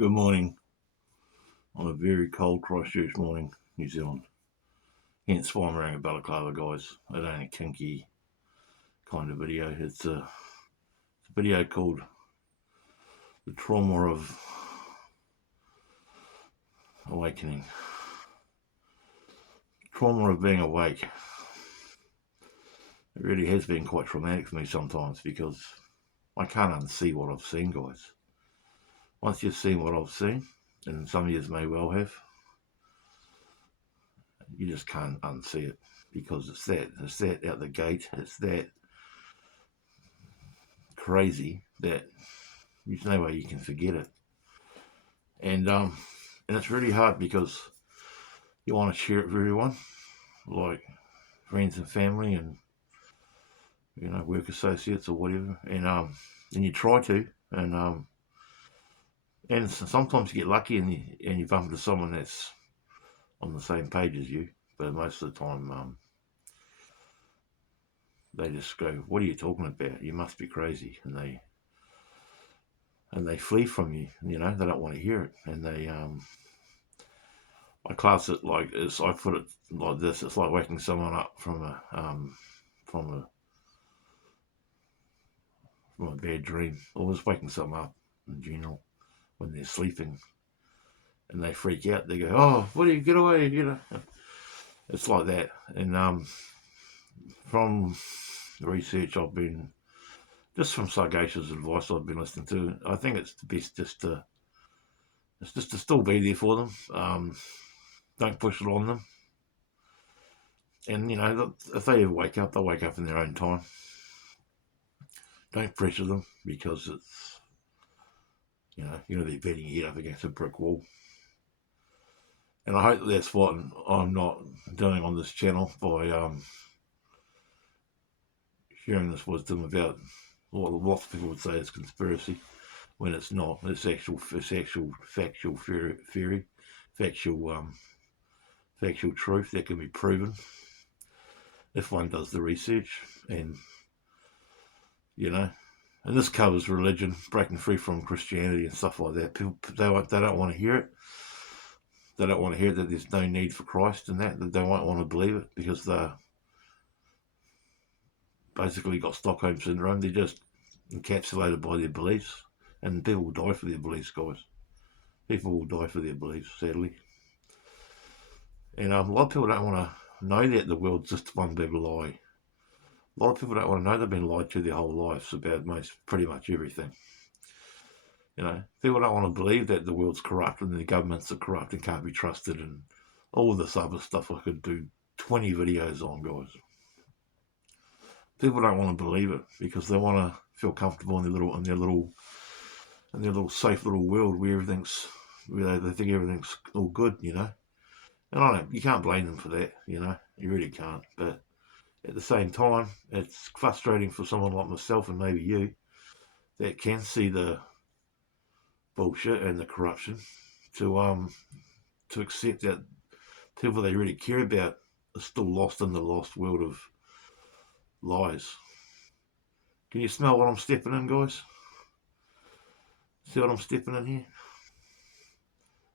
Good morning on a very cold Christchurch morning, New Zealand. Hence why I'm wearing a balaclava, guys. It ain't a kinky kind of video. It's a video called The Trauma of Awakening. Trauma of being awake. It really has been quite traumatic for me sometimes because I can't unsee what I've seen, guys. Once you've seen what I've seen, and some of you may well have, you just can't unsee it because it's that out the gate. It's that crazy that there's no way you can forget it. And it's really hard because you want to share it with everyone, like friends and family and work associates or whatever, and you try to, and sometimes you get lucky and you bump into someone that's on the same page as you, but most of the time they just go, "What are you talking about? You must be crazy," and they flee from you. They don't want to hear it, and I class it like this. I put it like this: it's like waking someone up from a bad dream, or just waking someone up in general when they're sleeping, and they freak out. They go, "Oh, what do you get away?" It's like that. And from the research I've been, just from Sargacious advice I've been listening to, I think it's the best just to still be there for them. Don't push it on them. And if they ever wake up, they'll wake up in their own time. Don't pressure them because it's you're going to be beating your head up against a brick wall. And I hope that's what I'm not doing on this channel by sharing this wisdom about what lots of people would say is conspiracy, when it's not. It's actual factual theory, factual truth that can be proven if one does the research. And and this covers religion, breaking free from Christianity and stuff like that. People they don't want to hear it. They don't want to hear that there's no need for Christ and that they won't want to believe it because they're basically got Stockholm Syndrome. They're just encapsulated by their beliefs, and people will die for their beliefs, guys. People will die for their beliefs, sadly. And a lot of people don't want to know that the world's just one big lie. A lot of people don't want to know they've been lied to their whole lives about pretty much everything. People don't want to believe that the world's corrupt and the governments are corrupt and can't be trusted and all this other stuff I could do 20 videos on, guys. People don't want to believe it because they want to feel comfortable in their little safe little world where they think everything's all good, And you can't blame them for that, you really can't. But at the same time, it's frustrating for someone like myself and maybe you that can see the bullshit and the corruption to accept that people they really care about are still lost in the lost world of lies. Can you smell what I'm stepping in, guys? See what I'm stepping in here?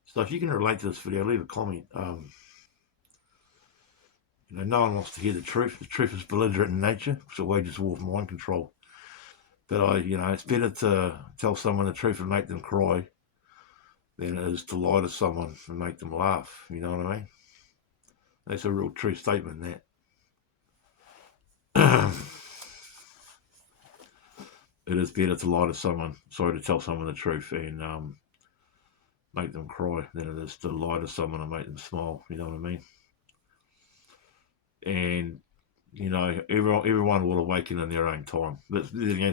So if you can relate to this video, leave a comment. No one wants to hear the truth. The truth is belligerent in nature, so it wages war for mind control. But it's better to tell someone the truth and make them cry than it is to lie to someone and make them laugh. You know what I mean? That's a real true statement, that. It is better to lie to someone, to tell someone the truth and make them cry than it is to lie to someone and make them smile. You know what I mean? And everyone will awaken in their own time. But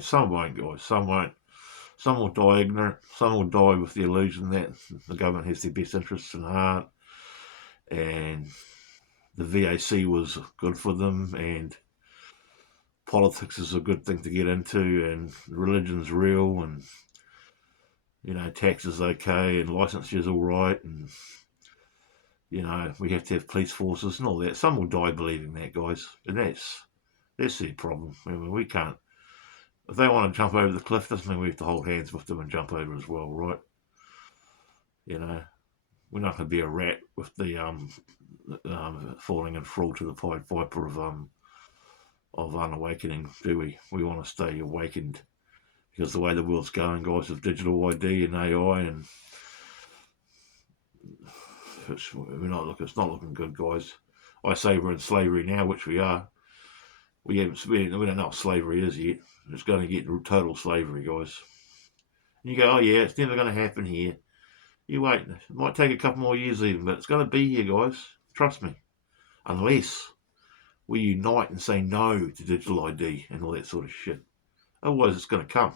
some won't, guys. Some won't. Some will die ignorant. Some will die with the illusion that the government has their best interests in heart, and the VAC was good for them, and politics is a good thing to get into, and religion's real, and tax is okay, and licensure's all right, and we have to have police forces and all that. Some will die believing that, guys, and that's their problem. I mean, we can't. If they want to jump over the cliff, doesn't mean we have to hold hands with them and jump over as well, right? You know, we're not going to be a rat with the falling in thrall to the Pied Piper of unawakening, do we? We want to stay awakened because the way the world's going, guys, with digital ID and AI, and it's not looking good, guys. I say we're in slavery now, which we are. We don't know what slavery is yet. It's going to get total slavery, guys. And you go, oh yeah, it's never going to happen here. You wait. It might take a couple more years even, but it's going to be here, guys. Trust me. Unless we unite and say no to digital ID and all that sort of shit. Otherwise, it's going to come.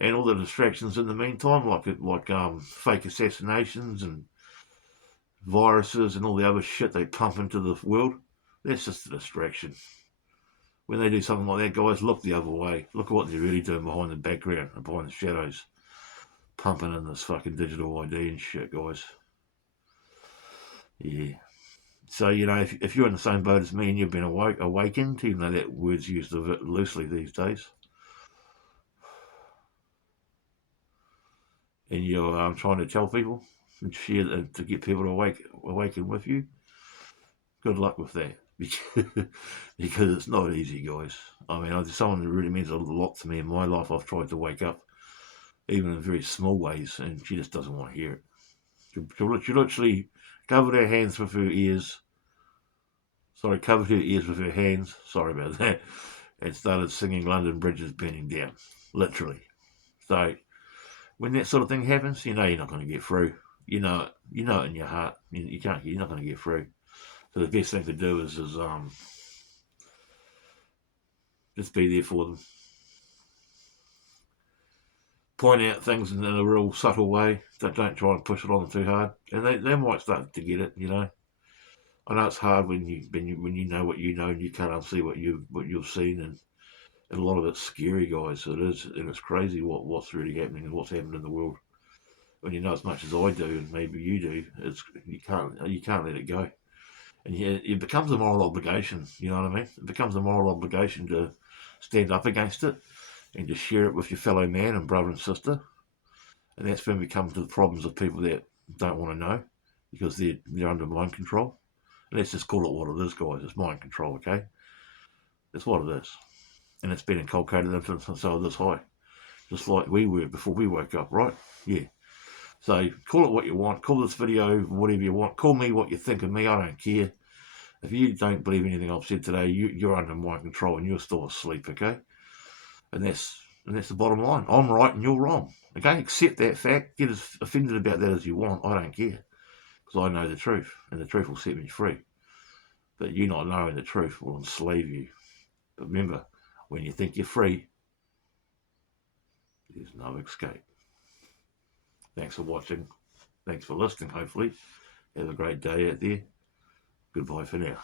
And all the distractions in the meantime, like fake assassinations and viruses and all the other shit they pump into the world, that's just a distraction. When they do something like that, guys, look the other way. Look at what they're really doing behind the background and behind the shadows. Pumping in this fucking digital ID and shit, guys. Yeah. So, you know, if you're in the same boat as me and you've been awakened, even though that word's used a bit loosely these days, and you're trying to tell people and share to get people to awaken with you, good luck with that. Because it's not easy, guys. I mean, someone who really means a lot to me in my life, I've tried to wake up, even in very small ways, and she just doesn't want to hear it. She literally covered her hands with her ears. Sorry, covered her ears with her hands. Sorry about that. And started singing London Bridge is Burning Down. Literally. So, when that sort of thing happens, you know you're not going to get through. You know it in your heart. You're not going to get through. So the best thing to do is just be there for them. Point out things in a real subtle way. Don't try and push it on them too hard, and they might start to get it. You know, I know it's hard when you know what you know and you can't unsee what you've seen, and a lot of it's scary, guys. It is, and it's crazy what's really happening and what's happened in the world. When you know as much as I do, and maybe you do, you can't let it go. And yeah, it becomes a moral obligation. You know what I mean? It becomes a moral obligation to stand up against it and to share it with your fellow man and brother and sister. And that's when we come to the problems of people that don't want to know because they're under mind control. And let's just call it what it is, guys. It's mind control, okay? That's what it is. And it's been inculcated into us since I was this high. Just like we were before we woke up, right? Yeah. So call it what you want. Call this video whatever you want. Call me what you think of me. I don't care. If you don't believe anything I've said today, you're under my control and you're still asleep, okay? And that's the bottom line. I'm right and you're wrong, okay? Accept that fact. Get as offended about that as you want. I don't care because I know the truth and the truth will set me free. But you not knowing the truth will enslave you. But remember, when you think you're free, there's no escape. Thanks for watching. Thanks for listening, hopefully. Have a great day out there. Goodbye for now.